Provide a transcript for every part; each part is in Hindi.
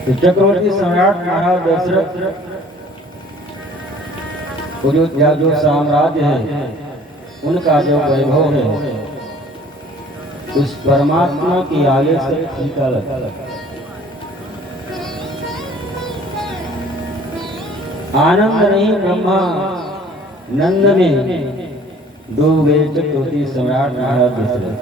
तो चक्रवर्ती सम्राट महाराज दशरथ को जो साम्राज्य है उनका जो वैभव है उस परमात्मा की आगे से फीका लगता। आनंद नहीं ब्रह्मा नंद में डूब गए चक्रवर्ती सम्राट महाराज दशरथ।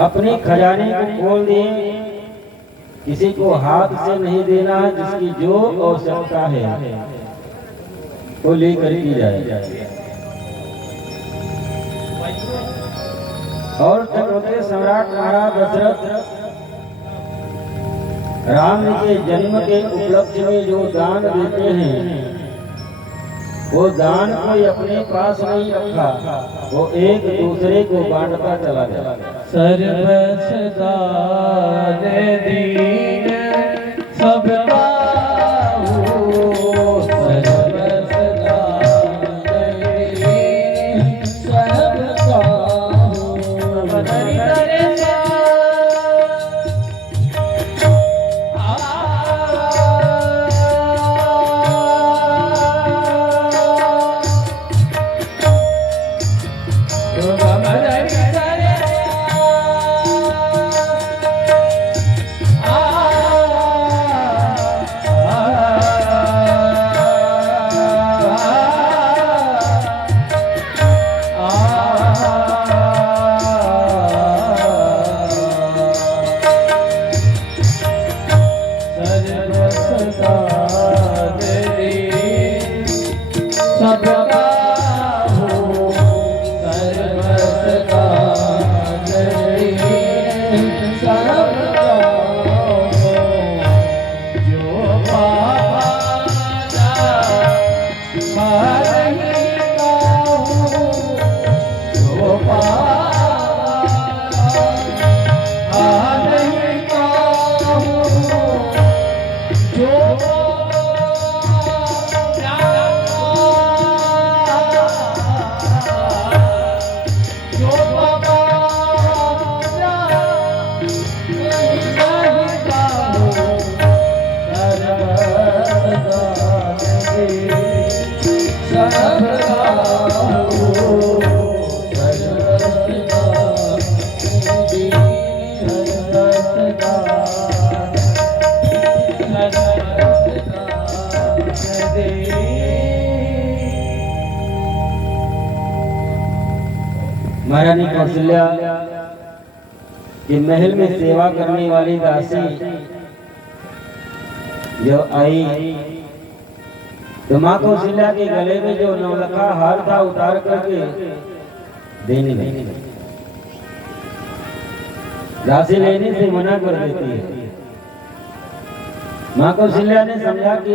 अपने खजाने को खोल दिए, किसी को हाथ से नहीं देना है, जिसकी जो आवश्यकता है वो लेकर की जाए। और चक्रवर्ती सम्राट महाराज दशरथ राम के जन्म के उपलक्ष्य में जो दान देते हैं वो दान कोई अपने पास नहीं रखा, वो एक दूसरे को बांटता चला गया। सर्वसदा दीन सबका महारानी कौशल्या के महल में सेवा करने वाली दासी जो आई तो माँ कौशल्या के गले में जो नवलखा हार था उतार करके देने लगी। दासी लेने से मना कर देती है। माँ कौशल्या ने समझा कि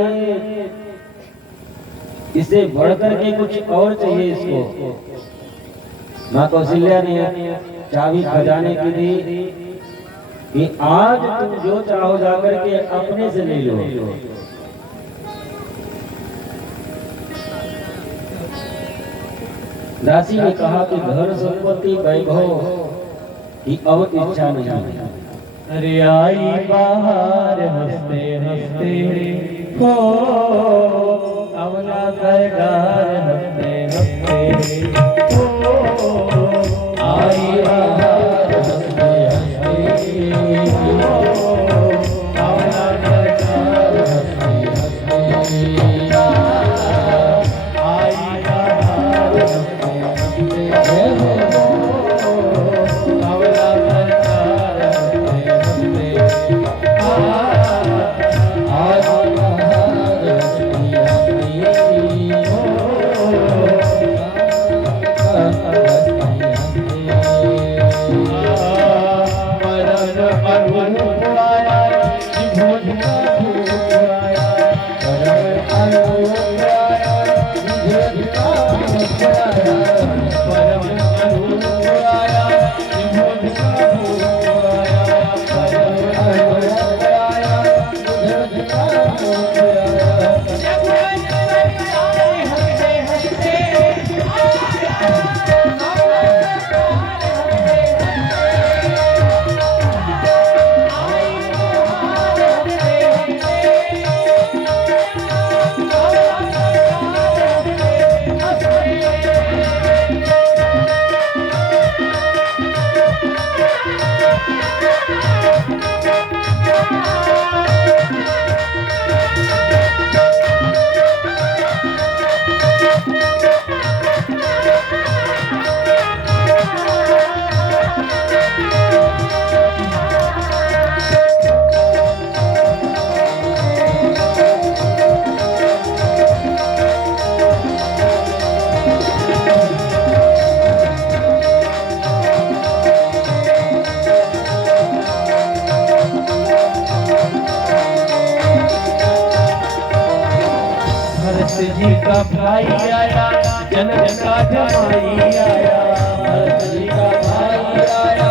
इसे बढ़कर के कुछ और चाहिए इसको। माँ कौशल्या ने चाबी खजाने की दी कि आज तुम जो चाहो जाकर के अपने से ले लो। दासी ने कहा कि धन संपत्ति वैभव की अब इच्छा नहीं। अरे आई बाहर हंसते हंसते हो अवला सरकार हंसते हंसते हो आई बाहर हंसते हंसते हो अवला सरकार हंसते हंसते आई बाहर हंसते हंसते हो अवला सरकार हंसते हंसते जी का भाई आया, जनक का जमाई आया। भरत जी का भाई आया,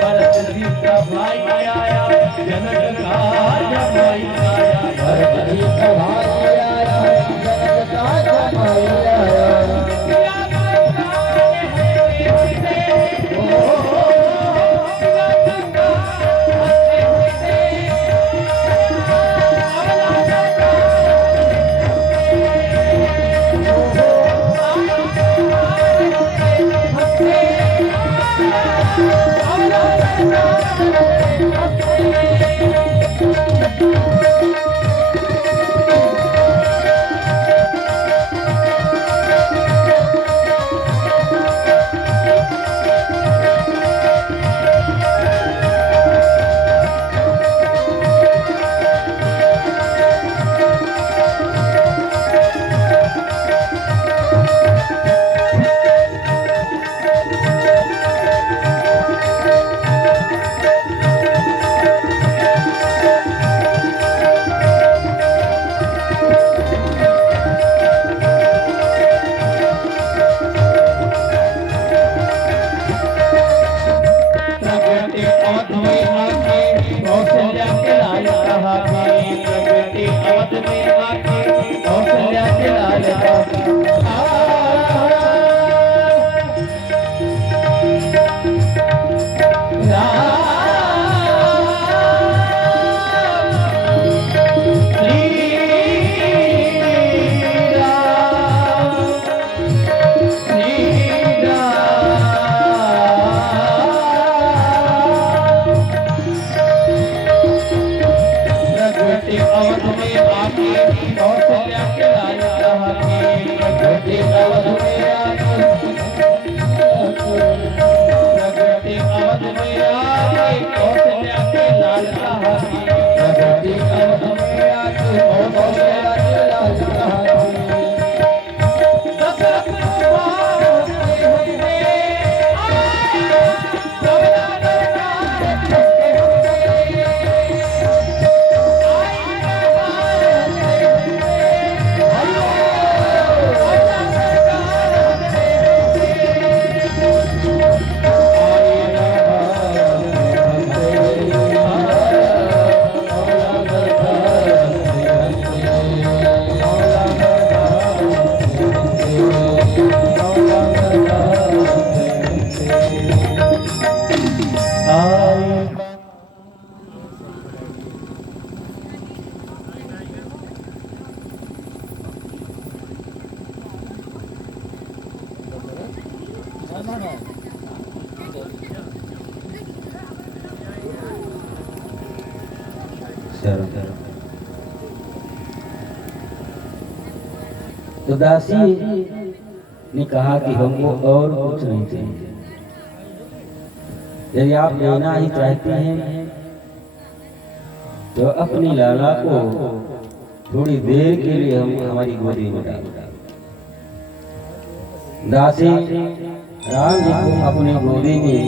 भरत जी का भाई आया, जनक का जमाई आया। भरत जी का भाई आया, जनक का जमाई आया। तो दासी ने कहा कि हमको और कुछ नहीं चाहिए, यदि आप लेना ही चाहते हैं तो अपनी लाला को थोड़ी देर के लिए हम हमारी गोदी में डाल। दासी राम जी को अपनी गोदी में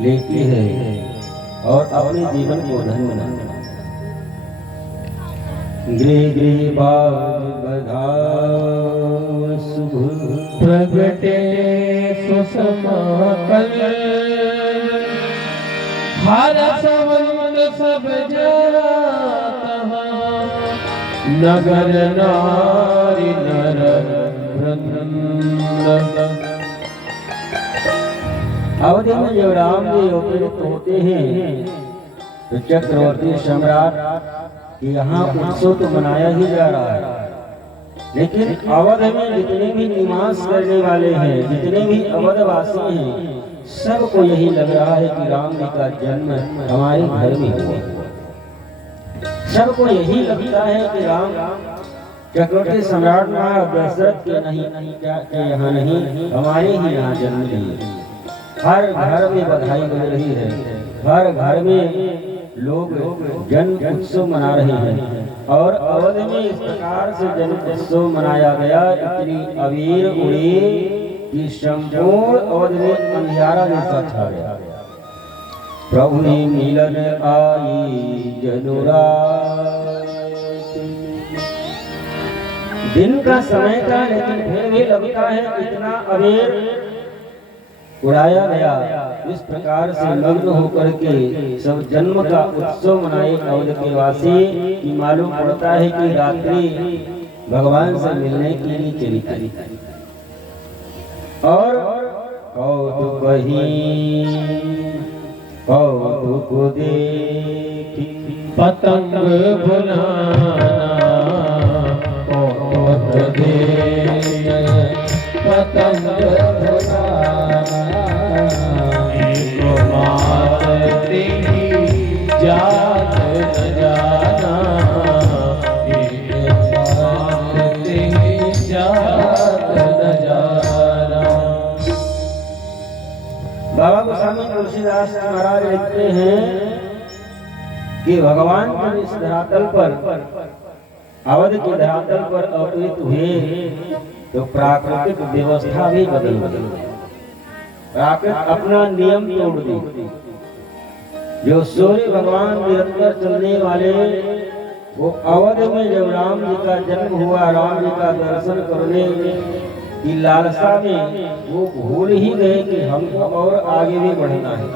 लेती है और अपने जीवन को धन्य बनाती है। गृह गृह बाज बधाओ शुभ प्रगटे सुसमाकल हर संबंध सब जाता नगर नारी नर वृंद। अवधि में जब राम जी अवतरित होते हैं तो चक्रवर्ती सम्राट यहाँ उत्सव तो मनाया ही जा रहा है, लेकिन अवध में जितने भी निवास करने वाले हैं, जितने भी अवधवासी हैं, सबको यही लग रहा है कि राम जी का जन्म हमारे घर में हुआ। सबको यही लगता है कि राम चक्रवर्ती सम्राट दशरथ के नहीं के यहाँ नहीं, हमारे ही यहाँ जन्म लिए। हर घर में बधाई बज रही है, हर घर में लोग जन्म उत्सव मना रहे हैं और अवध में इस प्रकार से जन्म उत्सव मनाया गया, इतनी अबीर उड़ी कि संपूर्ण अवध में अंधियारा जैसा छा गया। प्रभु ने मिलन आई जनुरा दिन का समय था, लेकिन फिर भी लगता है इतना अबेर उड़ाया गया। इस प्रकार से मग्न होकर के सब जन्म का उत्सव मनाए अवध के वासी की मालूम पड़ता है कि रात्रि भगवान से मिलने के लिए चली थी। और कौतुक देखी पतंग बुलाना कौतुक देखी पतंग बुलाना एक बात तेरी जात न जाना एक बात तेरी जात न जाना। बाबा गोस्वामी तुलसीदास महाराज लिखते हैं कि भगवान जब इस धरातल पर अवध के धरातल पर अवतरित हुए तो प्राकृतिक व्यवस्था भी बदल गई। प्राकृत अपना नियम तोड़ दी। जो सूर्य भगवान निरंतर चलने वाले वो अवध में जब राम जी का जन्म हुआ, राम जी का दर्शन करने की लालसा में वो भूल ही गए कि हमको और आगे भी बढ़ना है।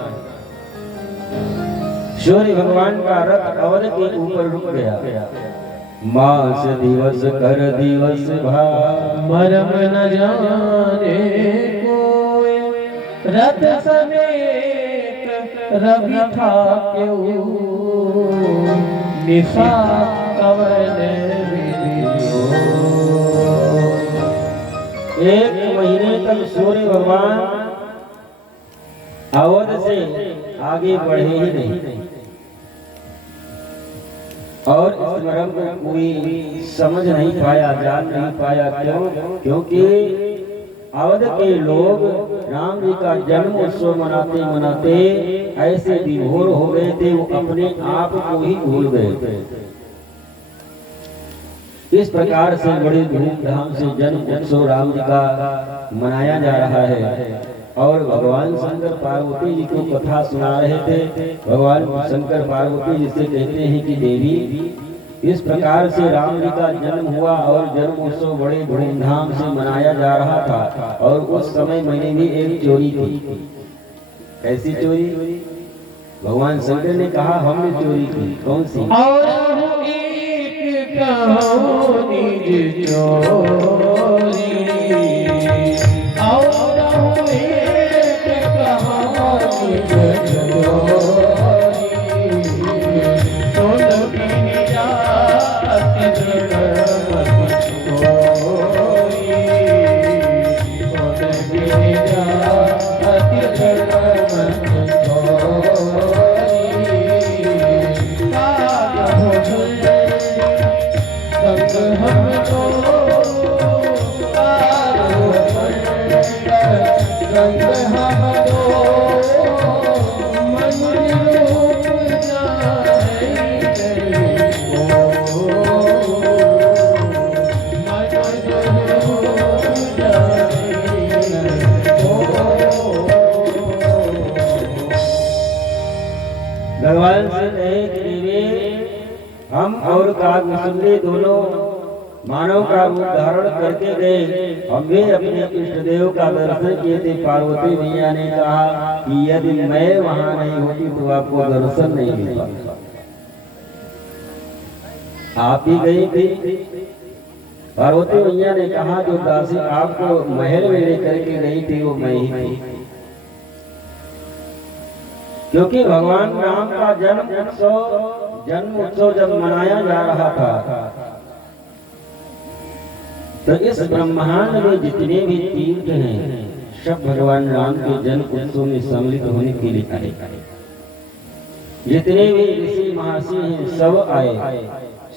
सूर्य भगवान का रथ अवध के ऊपर रुक गया। मास दिवस कर दिवस मरम न जाने कोई रथ समेत रवि था क्यों निशा कवन विधियो। एक महीने तक सूर्य भगवान अवध से आगे बढ़े ही नहीं और इस मर्म को कोई समझ नहीं पाया, जान नहीं पाया। क्यों? क्योंकि अवध के लोग राम जी का जन्म उत्सव मनाते मनाते ऐसे विभोर हो गए थे, वो अपने आप को ही भूल गए थे। इस प्रकार से बड़े धूमधाम से जन्म उत्सव राम जी का मनाया जा रहा है और भगवान शंकर पार्वती जी को कथा सुना रहे थे। भगवान शंकर पार्वती जी से कहते हैं कि देवी, इस प्रकार से राम जी का जन्म हुआ और जन्म उत्सव बड़े धूमधाम से मनाया जा रहा था और उस समय मैंने भी एक चोरी की। ऐसी चोरी? भगवान शंकर ने कहा हमने चोरी की। कौन सी? और एक कहानी चोरी और एक कहानी चोरी सुन भी जाती जगमग चोरी सुन भी जाती जगमग भगवान से कहे कि देवी, हम और कागभूषुंडी दोनों मानव का रूप धारण करके गए। हम भी अपने इष्ट देव का दर्शन किए थे। पार्वती मैया ने कहा कि यदि मैं वहां नहीं होती तो आपको दर्शन नहीं मिल पाता। आप ही गई थी। पार्वती मैया ने कहा जो दासी आपको महल में लेकर के गई थी वो मैं ही थी। क्योंकि भगवान राम का जन्म उत्सव जब मनाया जा रहा था तो इस ब्रह्मांड में जितने भी तीर्थ हैं सब भगवान राम के जन्म उत्सव में सम्मिलित होने के लिए आए। जितने भी ऋषि महर्षि हैं सब आए,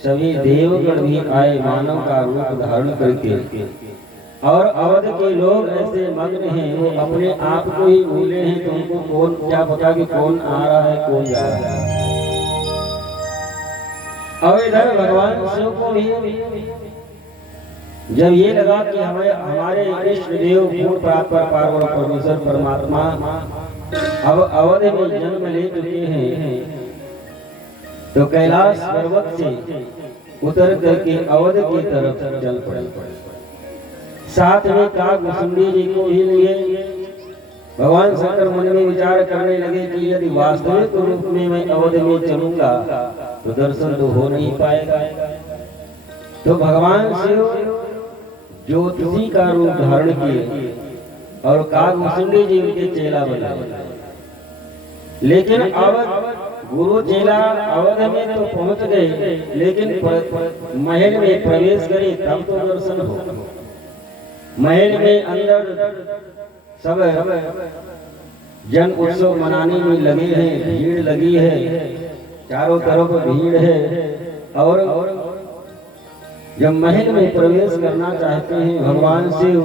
सभी देवगण भी आए मानव का रूप धारण करके। और अवध के लोग ऐसे मग्न हैं वो अपने आप को ही भूले हैं तो उनको कौन क्या पता कि कौन आ रहा है कौन जा रहा है। और इधर भगवान शिव को भी जब ये लगा कि हमारे इष्ट देव पूर्ण परात्पर पार्वण परमेश्वर परमात्मा अब अवध में जन्म ले चुके हैं तो कैलाश पर्वत से उतर करके अवध की तरफ चल पड़े। साथ में काकभुसुंडी जी को ही लिए भगवान शंकर मन में विचार करने लगे कि यदि वास्तविक रूप में मैं अवध में चलूंगा तो दर्शन तो हो नहीं पाएगा। तो भगवान शिव ज्योतिषी का रूप धारण किए और काकभुसुंडी जी उनके चेला बने। लेकिन अवध गुरु चेला अवध में तो पहुंच गए, लेकिन महल में प्रवेश करे तब तो दर्शन हो। महल में अंदर सब जन उत्सव मनाने में लगे हैं, भीड़ लगी है, चारों तरफ भीड़ है। और जब महल में प्रवेश करना चाहते हैं भगवान शिव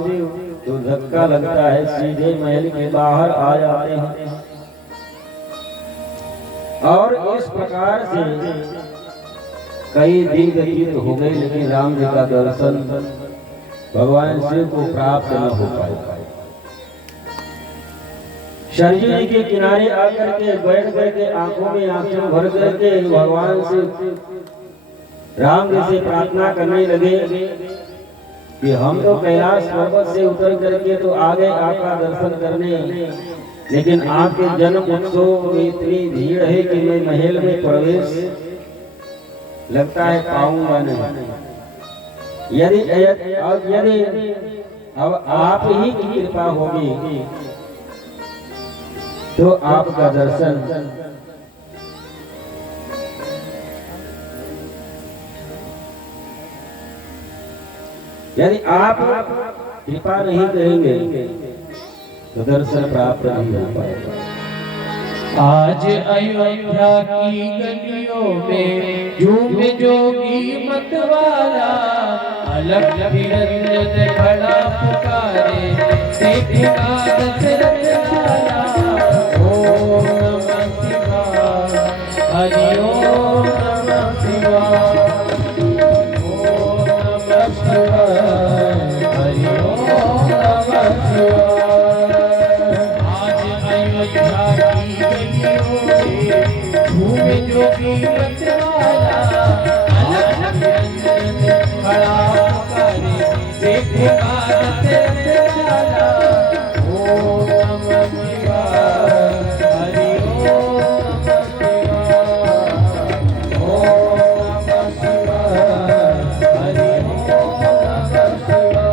तो धक्का लगता है, सीधे महल के बाहर आ जाते हैं। और इस प्रकार से कई दिन व्यतीत हो गए, लेकिन राम जी का दर्शन भगवान शिव को प्राप्त न हो पाए। सरयू जी के किनारे आकर के बैठ करके आंखों में आंसू भर करके भगवान शिव राम जी से प्रार्थना करने लगे कि हम तो कैलाश पर्वत से उतर करके तो आ गए आपका दर्शन करने, लेकिन आपके जन्म उत्सव में इतनी भीड़ है कि मैं महल में प्रवेश लगता है पाऊंगा नहीं। यदि अब आप ही की कृपा होगी तो आपका दर्शन यदि आप कृपा नहीं करेंगे तो दर्शन प्राप्त नहीं हो पाएगा। आज अयोध्या की गलियों में झूम जोगी मतवाला, अलग निरंजन खड़ा पुकारे देखा दशरथ लाला। ओम नमः शिवाय, हरि ओम नमः शिवाय, ओम नमः शिवाय, हरि ओम नमः शिवाय। झूमे जोगी मतवाला, अलग निरंजन खड़ा पुकारे देखा दशरथ लाला। ओम नमः शिवाय, हरि ओम नमः शिवाय, ओम नमः शिवाय, हरि ओम नमः शिवाय।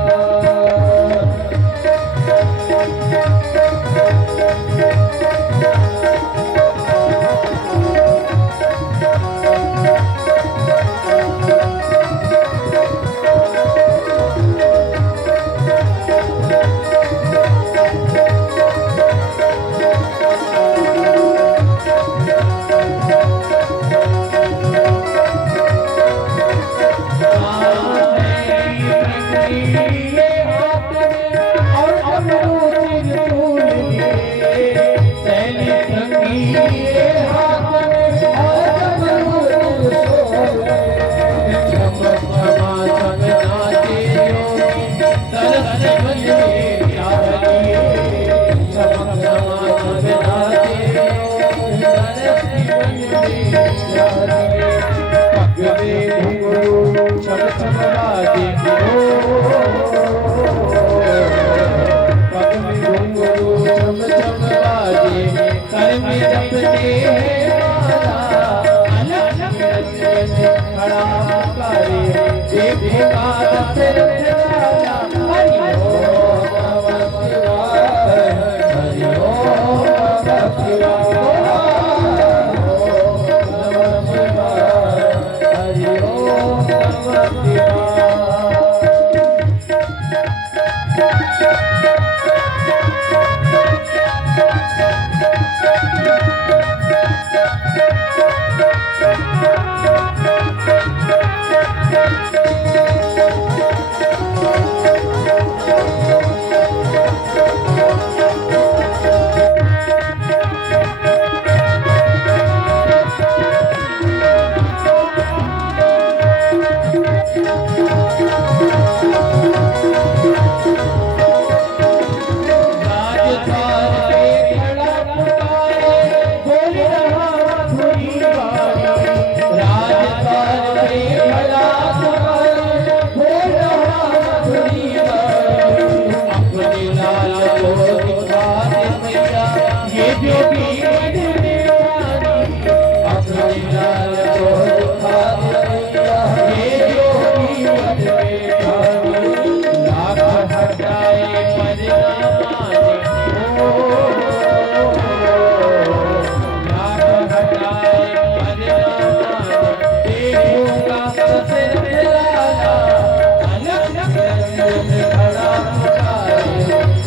में खड़ा पुकारे,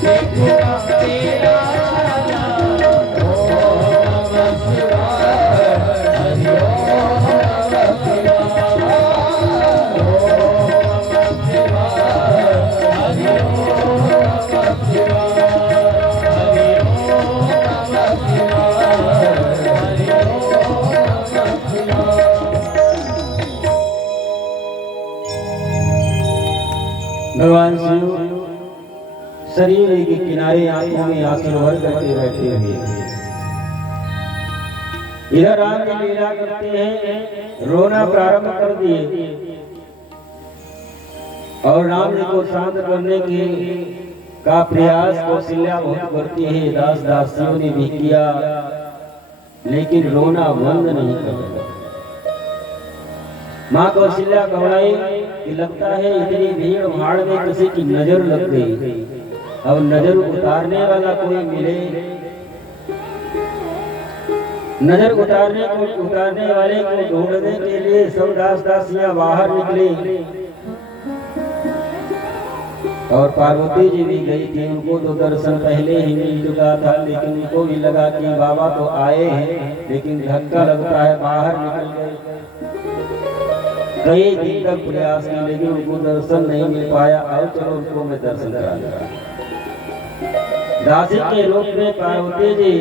देखूंगा तेरा लाला। ओम नमः शिवाय, हरि ओम नमः शिवाय। ओम नमः शिवाय, हरि ओम नमः शिवाय। हरि ओम नमः शिवाय, हरि ओम नमः शिवाय। भगवान शिव शरीर के किनारे आंखों में आंसू भर करके बैठे हुए इधर राम की लीला करते हैं, रोना प्रारंभ कर दिए और राम जी को शांत करने के का प्रयास कौशल्या बहुत करती है। दास दासियों ने भी किया लेकिन रोना बंद नहीं करता। माँ कौशल्या घबराई कि लगता है इतनी भीड़ भाड़ में किसी की नजर लग गई। अब नजर उतारने वाला कोई मिले, नजर उतारने वाले को ढूंढने के लिए सब दास दासियां बाहर निकले और पार्वती जी भी गई थी। उनको तो दर्शन पहले ही मिल चुका था, लेकिन उनको भी लगा कि बाबा तो आए हैं, लेकिन धक्का लगता है बाहर निकल गए। कई दिन तक प्रयास किया लेकिन उनको दर्शन नहीं मिल पाया। और चलो उनको मैं दर्शन करा दूंगा। दासी के रूप में पार्वती जी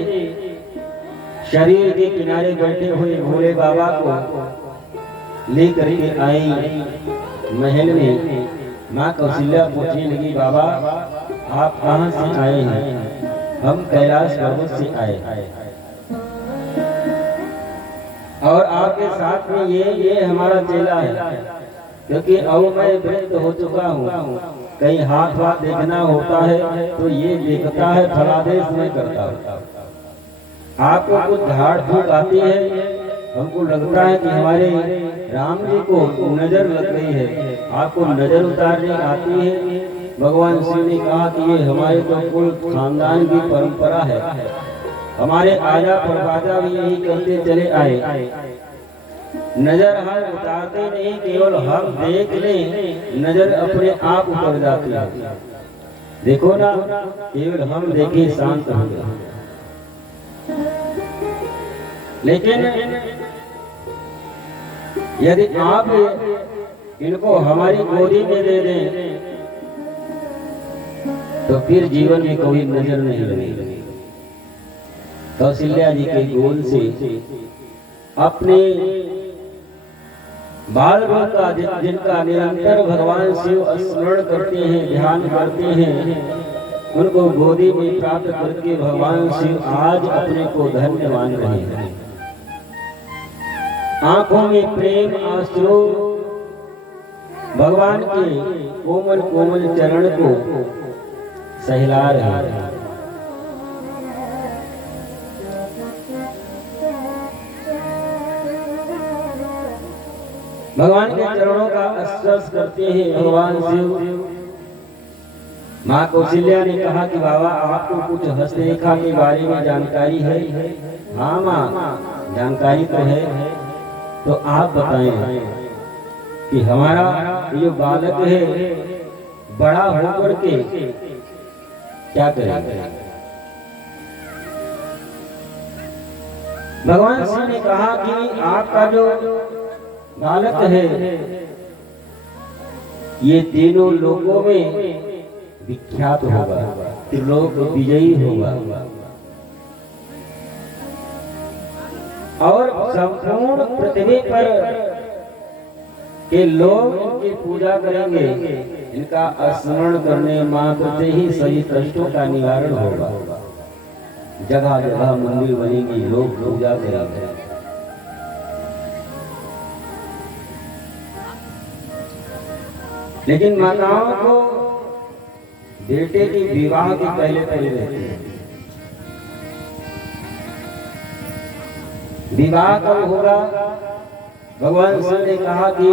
शरीर के किनारे बैठे हुए भोले बाबा को लेकर के आई महल में। माँ कौशल्या पूछने लगी, बाबा आप कहाँ से आए हैं? हम कैलाश पर्वत से आए और आपके साथ में ये हमारा चेला है, क्योंकि अब मैं वृद्ध हो चुका हूँ। कहीं हाथ वाथ देखना होता है तो ये देखता है, फलादेश में करता है। आपको कुछ झाड़ फूक आती है, हमको लगता है कि हमारे राम जी को नजर लग गई है, आपको नजर उतारने आती है। भगवान शिव ने कहा कि ये हमारे तो कुल खानदान की परंपरा है, हमारे आजा परवाजा भी यही करते चले आए। नजर हम उतारते नहीं, केवल हम देख लें नजर अपने आप उतर जाती है। देखो ना, केवल हम देखे शांत हो गए। लेकिन यदि आप इनको हमारी गोदी में दे दें तो फिर जीवन में कोई नजर नहीं लगेगी। कौशल्या जी के गोद से अपने बाल रूप का जिनका निरंतर भगवान शिव स्मरण करते हैं, ध्यान करते हैं, उनको गोदी में प्राप्त करके भगवान शिव आज अपने को धन्य मान रहे हैं। आंखों में प्रेम आंसू भगवान के कोमल कोमल चरण को सहला रहे हैं। भगवान के चरणों का स्पर्श करते हैं भगवान शिव। माँ कौशल्या ने कहा कि बाबा आपको कुछ हस्तरेखा के बारे में जानकारी है? हाँ माँ, जानकारी तो है। तो आप बताएं कि हमारा ये बालक है बड़ा होकर के क्या करेगा? भगवान शिव ने कहा कि आपका जो बालक है ये तीनों लोकों में विख्यात होगा, त्रिलोक विजयी होगा और संपूर्ण पृथ्वी पर के लोग इनकी पूजा करेंगे। इनका स्मरण करने मात्र से ही सभी कष्टों का निवारण होगा। जगह जगह मंदिर बनेगी, लोग पूजा करेंगे। लेकिन माताओं को बेटे की विवाह के पहले पड़ी रहती है। विवाह कब होगा? भगवान शिव ने कहा कि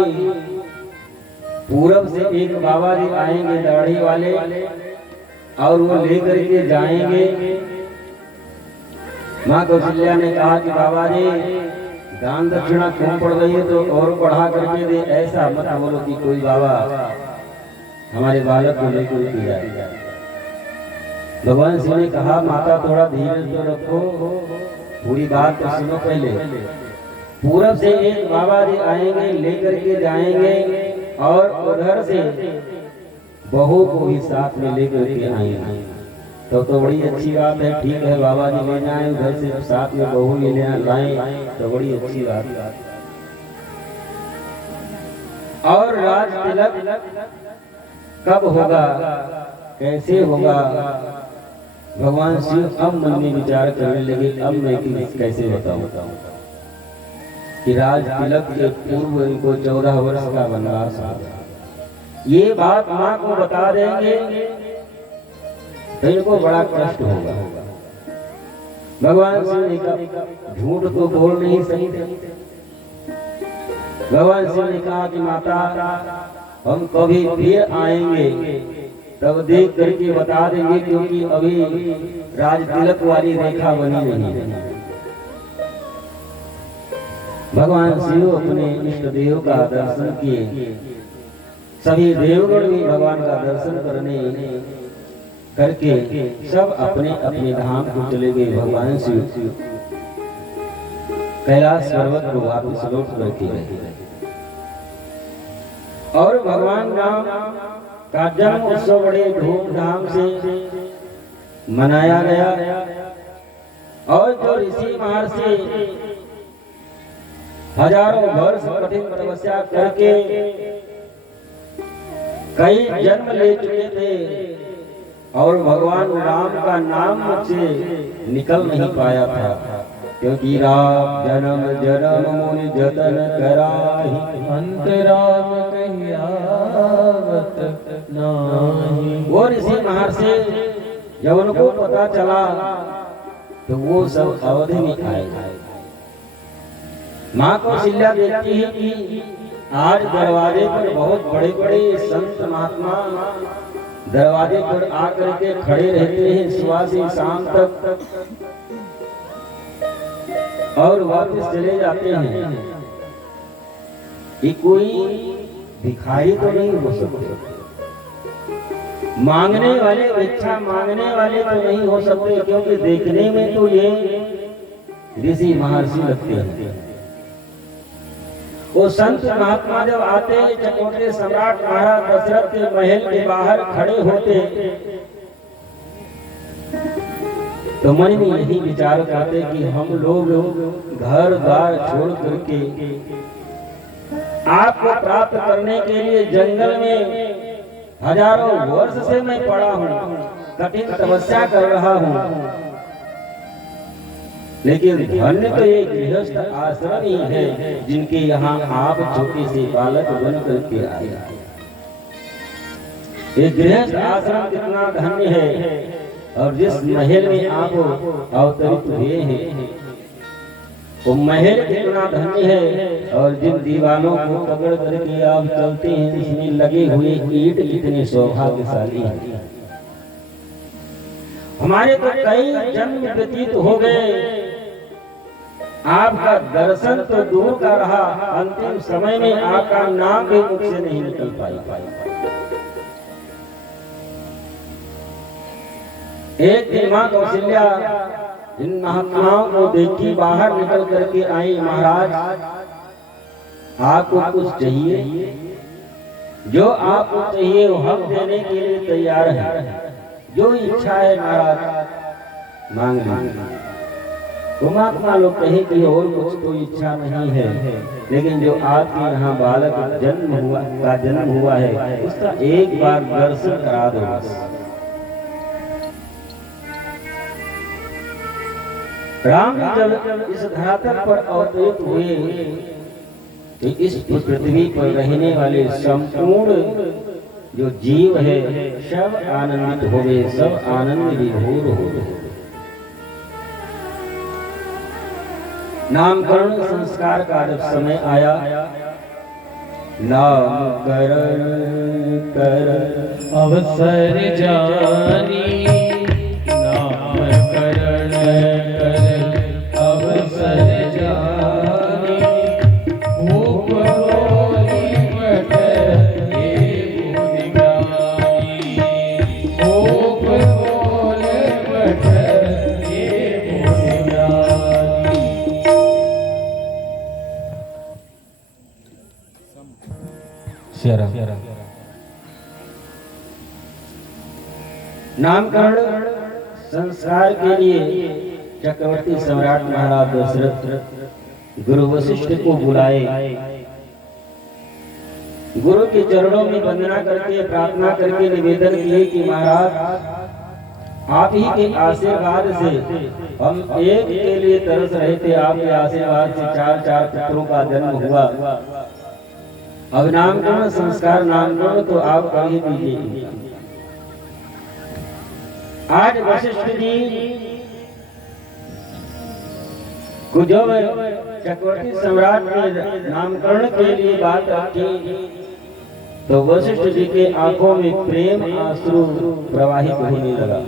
पूरब से एक बाबा जी आएंगे दाढ़ी वाले और वो लेकर के जाएंगे। माँ कौशल्या ने कहा कि बाबा जी दान दक्षिणा क्यों पड़ गई है तो और बढ़ा करके दे, ऐसा मत बोलो कि कोई बाबा हमारे बालक को लेकर की जाए। भगवान शिव ने कहा माता थोड़ा धीरज तो रखो, पूरी बात तो सुनो पहले। पूरब से एक बाबा जी आएंगे, लेकर के जाएंगे और उधर से बहू को भी साथ में लेकर के आएंगे। तो बड़ी अच्छी बात है, ठीक है बाबा जी ले जाए, उधर से साथ में बहू ले लाएं तो बड़ी अच्छी बात है। और राज तिलक कब होगा, कैसे होगा, भगवान शिव अब मन में विचार करने लगे। अब मैं कैसे बताऊं कि राज तिलक के पूर्व इनको 14 वर्ष का वनवास था। ये बात माँ को बता देंगे तो इनको बड़ा कष्ट होगा। भगवान शिव ने कहा झूठ तो बोल नहीं सकते। भगवान शिव ने कहा कि माता हम कभी फिर आएंगे तब देख करके बता देंगे, क्योंकि अभी राज तिलक वाली रेखा बनी नहीं है। भगवान शिव अपने इष्ट देव का दर्शन किए। सभी देवगण भी भगवान का दर्शन करने करके सब अपने अपने धाम को चले गए। भगवान शिव कैलाश पर्वत को वापस लौट करके गए और भगवान राम का जन्म उत्सव बड़े धूमधाम से मनाया गया। और जो ऋषि महर्षि हजारों वर्ष कठिन तपस्या करके कई जन्म ले चुके थे और भगवान राम का नाम मुझसे निकल नहीं पाया था, क्योंकि राम जन्म जन्म मुनि जतन कराहि, अंत राम कहियावत नाही। वो ऋषि महर्षि जब उनको पता चला तो वो सब अवधि में आए। माँ कौशल्या देखती है कि आज दरवाजे पर बहुत बड़े बड़े संत महात्मा दरवाजे पर आकर के खड़े रहते हैं सुबह से शाम तक और वापस चले जाते हैं। ये कोई भिखारी तो नहीं हो सकते, मांगने वाले, इच्छा मांगने वाले तो नहीं हो सकते, क्योंकि देखने में तो ये ऋषि महर्षि लगते हैं। वो संत महात्मा जब आते हैं, चकोटे सम्राट महाराज दशरथ के महल के बाहर खड़े होते तो मन में यही विचार करते कि हम लोग घर द्वार छोड़ करके आपको प्राप्त करने के लिए जंगल में हजारों वर्ष से मैं पड़ा हूँ, कठिन तपस्या कर रहा हूँ, लेकिन धन्य तो एक गृहस्थ आश्रम ही है जिनके यहाँ आप छोटे से बालक बन करके आए। एक गृहस्थ आश्रम कितना धन्य है, और जिस महल में आप अवतरित हुए हैं वो महल कितना धन्य है, और जिन दीवानों को पकड़ करके आप चलते हैं उसमें लगे हुए ईंट कितने सौभाग्यशाली हैं। हमारे तो कई जन्म व्यतीत हो गए, आपका दर्शन तो दूर का रहा, अंतिम समय में आपका नाम भी मुख से नहीं निकल पाया। एक दिन माँ कौशल्या इन महात्माओं को देखी बाहर निकल करके आई। महाराज आपको कुछ चाहिए? जो आपको चाहिए वो हम देने के लिए तैयार हैं। जो इच्छा है महाराज मांग लीजिए। तो महात्मा लोग कहे कि और कुछ तो इच्छा नहीं है, लेकिन जो आपके यहाँ बालक जन्म हुआ है उसका एक बार दर्शन करा दो बस। राम जब इस धरातल पर अवतरित हुए तो इस पृथ्वी पर रहने वाले संपूर्ण जो जीव है सब आनंदित हो गए, सब आनंद विभोर हो गए। नामकरण संस्कार का जब समय आया, नामकरण कर अवसर जानी, नामकरण कर अवसर जानी, भूप होली मठ ये भूल ज्ञानी। नामकरण संस्कार के लिए चक्रवर्ती सम्राट महाराज दशरथ गुरु वशिष्ठ को बुलाए। गुरु के चरणों में वंदना करके प्रार्थना करके निवेदन किए कि महाराज आप ही के आशीर्वाद से हम एक के लिए तरस रहे थे, आपके आशीर्वाद से चार पुत्रों का जन्म हुआ। अब नामकरण संस्कार नामकरण तो आप कर ही दीजिए। आज वशिष्ठ जी को जब चक्रवर्ती सम्राट ने नामकरण के लिए बात रखी तो वशिष्ठ जी के आंखों में प्रेम आंसू प्रवाहित होने लगा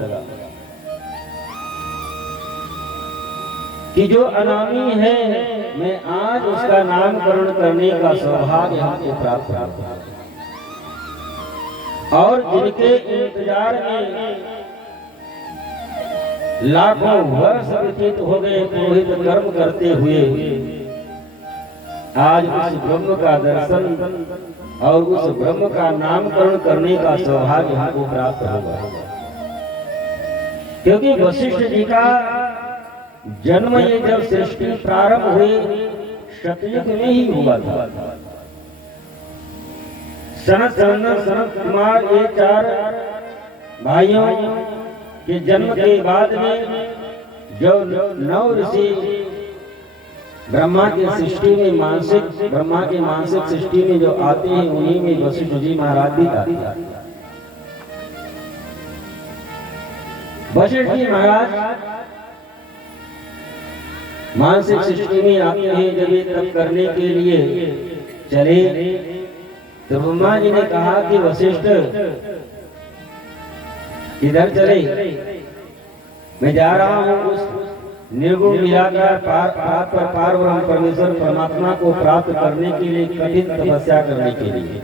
कि जो अनामी है मैं आज उसका नामकरण करने का सौभाग्य हमको प्राप्त हुआ और जिनके इंतजार में लाखों वर्ष व्यतीत हो गए पुरोहित कर्म करते हुए आज उस ब्रह्म का दर्शन और उस ब्रह्म का नामकरण करने का सौभाग्य हमको प्राप्त होगा। क्योंकि वशिष्ठ जी का जन्म ये जब सृष्टि प्रारंभ हुई सतयुग में ही हुआ था। सनत कुमार ये 4 भाइयों के जन्म के बाद में जो 9 ऋषि ब्रह्मा की सृष्टि में ब्रह्मा के मानसिक सृष्टि में जो आते हैं उन्हीं में वशिष्ठ जी महाराज भी आते हैं। वशिष्ठ जी महाराज मानसिक सृष्टि में आते हैं। जब ये तप करने के लिए चले तो ब्रह्मा जी ने कहा कि वशिष्ठ इधर चले, मैं जा रहा हूं उस निर्गुण निराकार पार ब्रह्म परमेश्वर परमात्मा को प्राप्त करने के लिए कठिन तपस्या करने के लिए।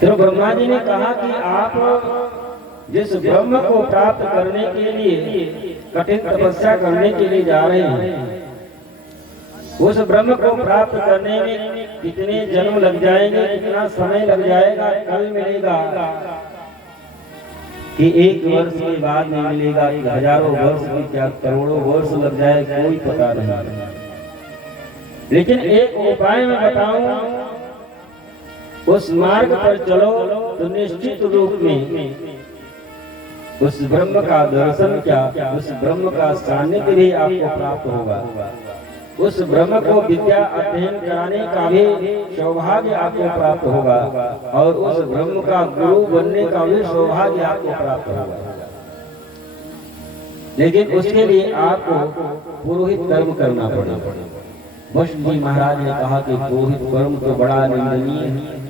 तो ब्रह्मा जी ने कहा कि आप जिस ब्रह्म को प्राप्त करने के लिए कठिन तपस्या करने के लिए जा रहे हैं उस ब्रह्म को प्राप्त करने में कितने जन्म लग जाएंगे, कितना समय लग जाएगा, कल मिलेगा कि 1 वर्ष के बाद में मिलेगा कि हजारों वर्ष की क्या करोड़ों वर्ष लग जाए कोई पता नहीं। लेकिन एक उपाय मैं बताऊं, उस मार्ग पर चलो तो निश्चित रूप में उस ब्रह्म का दर्शन क्या उस ब्रह्म का सानिध्य भी आपको प्राप्त होगा। उस ब्रह्म को विद्या अध्ययन कराने का भी सौभाग्य आपको प्राप्त होगा और उस ब्रह्म का गुरु बनने का भी सौभाग्य आपको प्राप्त होगा। लेकिन उसके लिए आपको पुरोहित कर्म करना पड़ेगा। वशिष्ठ जी महाराज ने कहा कि पुरोहित कर्म तो बड़ा निंदनीय है।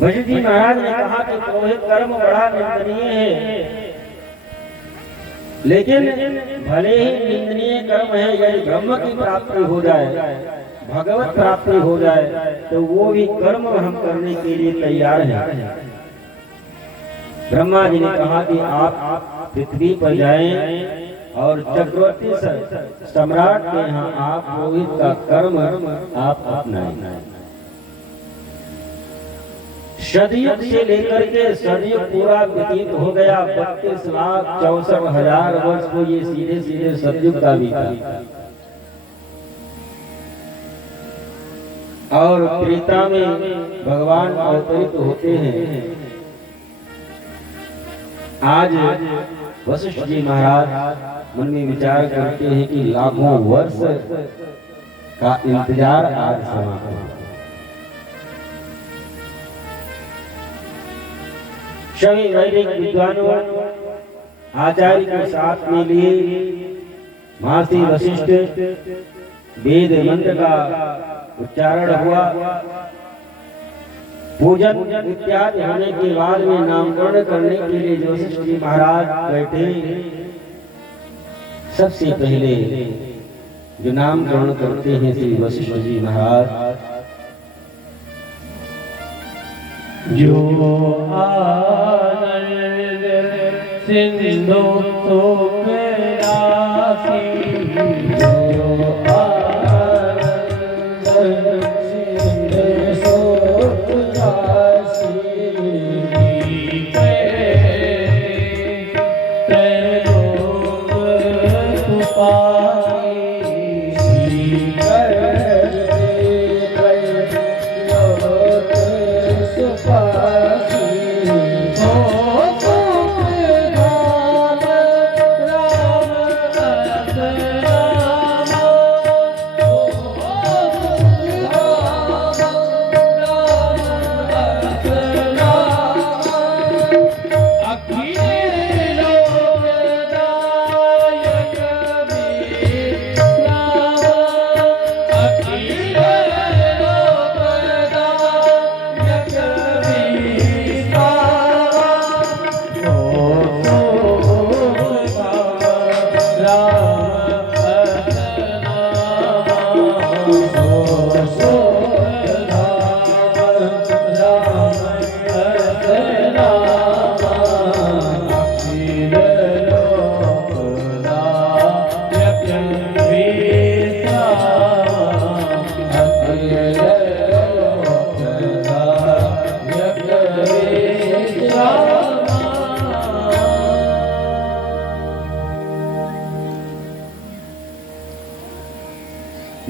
वशिष्ठ जी महाराज ने कहा कि पुरोहित कर्म बड़ा निंदनीय है, लेकिन भले ही निंदनीय कर्म है यदि ब्रह्म की प्राप्ति हो जाए, भगवत प्राप्ति हो जाए तो वो भी कर्म हम करने के लिए तैयार हैं। ब्रह्मा जी ने कहा कि आप पृथ्वी पर जाएं और चक्रवर्ती सम्राट के यहाँ आप पुरोहित का कर्म आप अपनाएं। सदयुग से लेकर के सदयुग पूरा व्यतीत हो गया। 32,64,000 वर्ष को ये सीधे सीधे सतयुग का बीता और त्रेता में भगवान अवतरित होते हैं। आज वशिष्ठ जी महाराज मन में विचार करते हैं कि लाखों वर्ष का इंतजार आज समाप्त हुआ। सभी वैदिक विद्वानों आचार्य के साथ में लिए महर्षि वशिष्ठ वेद मंत्र का उच्चारण हुआ। पूजन इत्यादि होने के बाद में नामकरण करने के लिए जो वशिष्ठ जी महाराज बैठे, सबसे पहले जो नामकरण करते हैं श्री वशिष्ठ जी महाराज। जो आनंद सिंधु तो राशि, जो आनंद सिंधु तो राशि,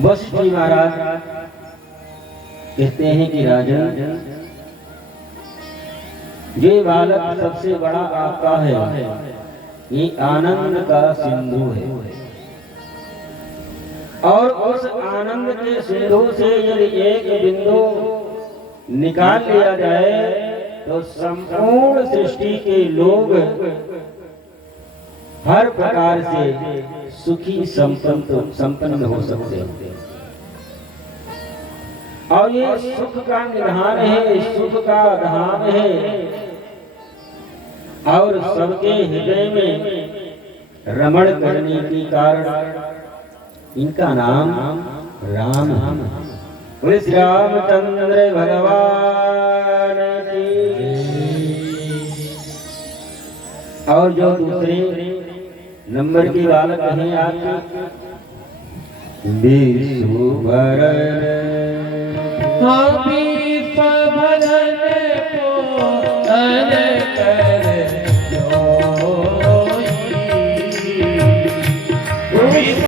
वशिष्ठ जी महाराज कहते हैं कि राजन, ये बालक सबसे बड़ा आपका है, ये आनंद का सिंधु है, और उस आनंद के सिंधु से यदि एक बिंदु निकाल लिया जाए तो संपूर्ण सृष्टि के लोग हर प्रकार से सुखी संपन्न हो सकते हैं। और ये सुख का निधान है, सुख का धाम है, और सबके हृदय में रमण करने के कारण इनका नाम राम है। बोले श्री रामचंद्र भगवान की। और जो दूसरे नंबर की बालक हैं आपकी, विश्वभरण हम विश्वभरण को